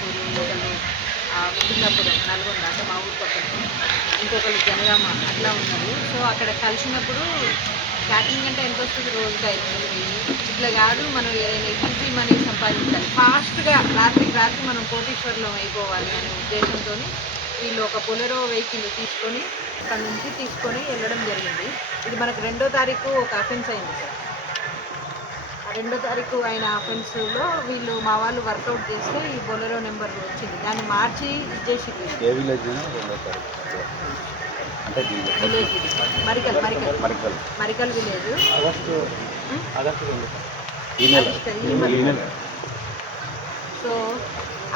కరీంనగర్ సైదాపూర్ ఒకళ్ళు నల్గొండ అంటే మా ఊరు పక్కన. ఇంకొకరు జనగామ అట్లా ఉన్నారు. సో అక్కడ కలిసినప్పుడు ప్యాకింగ్ అంటే ఎంత వస్తుంది రోజుకి ఐదు వందలు వెయ్యి? ఇట్లా కాదు మనం ఏదైనా ఈజీ మనీ సంపాదించాలి. ఫాస్ట్గా రాత్రికి రాత్రి మనం కోటీశ్వర్లో అయిపోవాలి అనే ఉద్దేశంతో వీళ్ళు ఒక బొలెరో వెహికల్ తీసుకొని అక్కడ నుంచి తీసుకొని వెళ్ళడం జరిగింది. ఇది మనకు రెండో తారీఖు ఒక అఫెన్స్ అయింది సార్. రెండో తారీఖు అయిన అఫెన్స్లో వీళ్ళు మా వాళ్ళు వర్కౌట్ చేస్తే ఈ బొలెరో నెంబర్ వచ్చింది. దాన్ని మార్చి ఇచ్చేసి village. Marikal Marikal. Marikal. Marikal village. So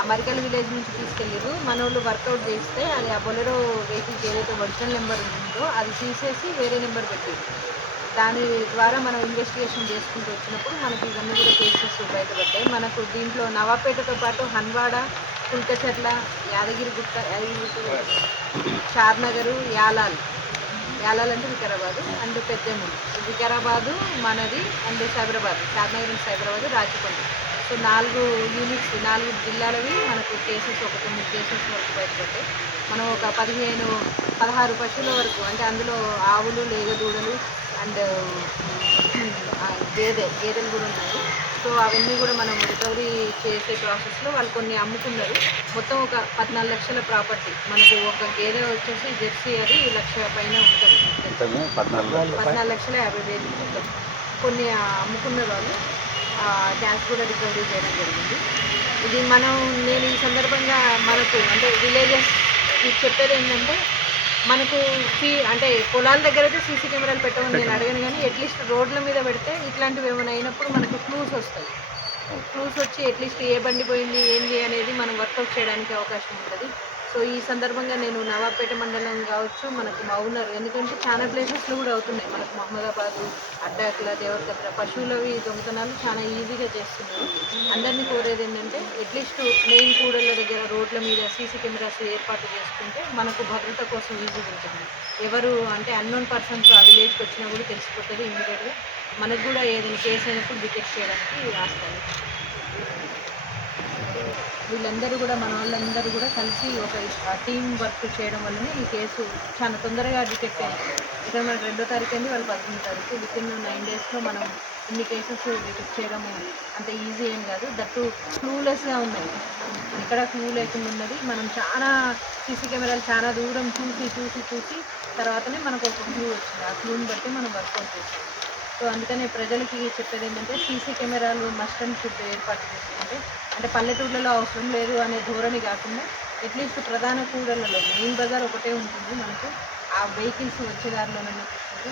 ఆ మరికల్ విలేజ్ నుంచి తీసుకెళ్ళారు మన వాళ్ళు వర్కౌట్ చేస్తే అది ఆ బొలెరో వెహికల్కి ఏదైతే ఒరిజినల్ నెంబర్ ఉందో అది తీసేసి వేరే నెంబర్ పెట్టారు దాని ద్వారా మనం ఇన్వెస్టిగేషన్ చేసుకుంటూ వచ్చినప్పుడు మనకి ఇవన్నీ కూడా కేసెస్ బయటపడ్డాయి. మనకు దీంట్లో నవాపేటతో పాటు హన్వాడ కుల్కచర్ల యాదగిరిగుట్ట యాదగిరిగుట్ట చార్నగరు యాలాల్. యాలాల్ అంటే వికారాబాదు అండ్ పెద్దమూరు వికారాబాదు మనది and Cyberabad. Charnagar and Cyberabad Rachakonda. So నాలుగు యూనిట్స్ నాలుగు జిల్లాలవి మనకు కేసెస్ ఒక తొమ్మిది కేసెస్ వరకు బయటపడ్డాయి. మనం ఒక పదిహేను పదహారు పశువుల వరకు అంటే అందులో ఆవులు లేగ దూడలు అండ్ గేదె గేదెలు కూడా ఉన్నాయి. సో అవన్నీ కూడా మనం రికవరీ చేసే ప్రాసెస్లో వాళ్ళు కొన్ని అమ్ముకున్నారు మొత్తం ఒక పద్నాలుగు లక్షల ప్రాపర్టీ మనకు ఒక గేదె వచ్చేసి జెర్సీ అది లక్ష పైన ఉంటుంది. పద్నాలుగు లక్షల యాభై వేలు ఉంటుంది. కొన్ని అమ్ముకున్న వాళ్ళు. క్యాష్ కూడా రికవరీ చేయడం జరిగింది. ఇది మనం నేను ఈ సందర్భంగా మనకు అంటే విలేజెస్ చెప్పేది ఏంటంటే మనకు ఫీ అంటే పొలాల దగ్గర అయితే సీసీ కెమెరాలు పెట్టమని నేను అడగను కానీ అట్లీస్ట్ రోడ్ల మీద పెడితే ఇట్లాంటివి ఏమైనా అయినప్పుడు మనకు క్లూస్ వస్తాయి. క్లూస్ వచ్చి అట్లీస్ట్ ఏ బండి పోయింది ఏంది అనేది మనం వర్కౌట్ చేయడానికి అవకాశం ఉంటుంది. సో ఈ సందర్భంగా నేను నవాబ్పేట మండలం కావచ్చు మనకు మౌనర్ ఎందుకంటే చాలా ప్లేసెస్లో కూడా అవుతున్నాయి. మనకు మహమ్మదాబాదు అడ్డాకుల దేవరకత్ర పశువులవి దొంగతనాలు చాలా ఈజీగా చేస్తున్నారు. అందరినీ కోరేది ఏంటంటే అట్లీస్ట్ మెయిన్ కూడళ్ళ దగ్గర రోడ్ల మీద సీసీ కెమెరాస్ ఏర్పాటు చేసుకుంటే మనకు భద్రత కోసం ఈజీగా ఉంటుంది. ఎవరు అంటే అన్నోన్ పర్సన్స్ ఆ విలేజ్కి వచ్చినా కూడా తెలిసిపోతుంది ఇమీడియట్గా మనకు కూడా ఏదైనా కేసు అయినప్పుడు డిటెక్ట్ చేయడానికి ఆస్కారం. వీళ్ళందరూ కూడా మన వాళ్ళందరూ కూడా కలిసి ఒక టీం వర్క్ చేయడం వల్లనే ఈ కేసు చాలా తొందరగా డిటెక్ట్ అయింది. ఇక్కడ మనకి రెండో తారీఖు అయింది వాళ్ళు పద్దెనిమిది తారీఖు. విత్ ఇన్ నైన్ డేస్లో మనం ఇన్ని కేసెస్ డిటెక్ట్ చేయడం అంత ఈజీ ఏం కాదు. దట్టు క్లూలెస్గా ఉన్నాయి. ఇక్కడ క్లూ లేకుండా ఉన్నది. మనం చాలా సీసీ కెమెరాలు చాలా దూరం చూసి చూసి చూసి తర్వాతనే మనకు ఒక క్లూ వచ్చింది. ఆ క్లూని బట్టి మనం వర్కౌట్ చేస్తాం. సో అందుకనే ప్రజలకి చెప్పేది ఏంటంటే సీసీ కెమెరాలు మస్ట్ అండ్ షుడ్ ఏర్పాటు చేసుకుంటే అంటే పల్లెటూళ్ళలో అవసరం లేదు అనే ధోరణి కాకుండా అట్లీస్ట్ ప్రధాన కూడలలో మెయిన్ బజార్ ఒకటే ఉంటుంది మనకు. ఆ వెహికల్స్ వచ్చే దారిలోనే చూసుకుంటే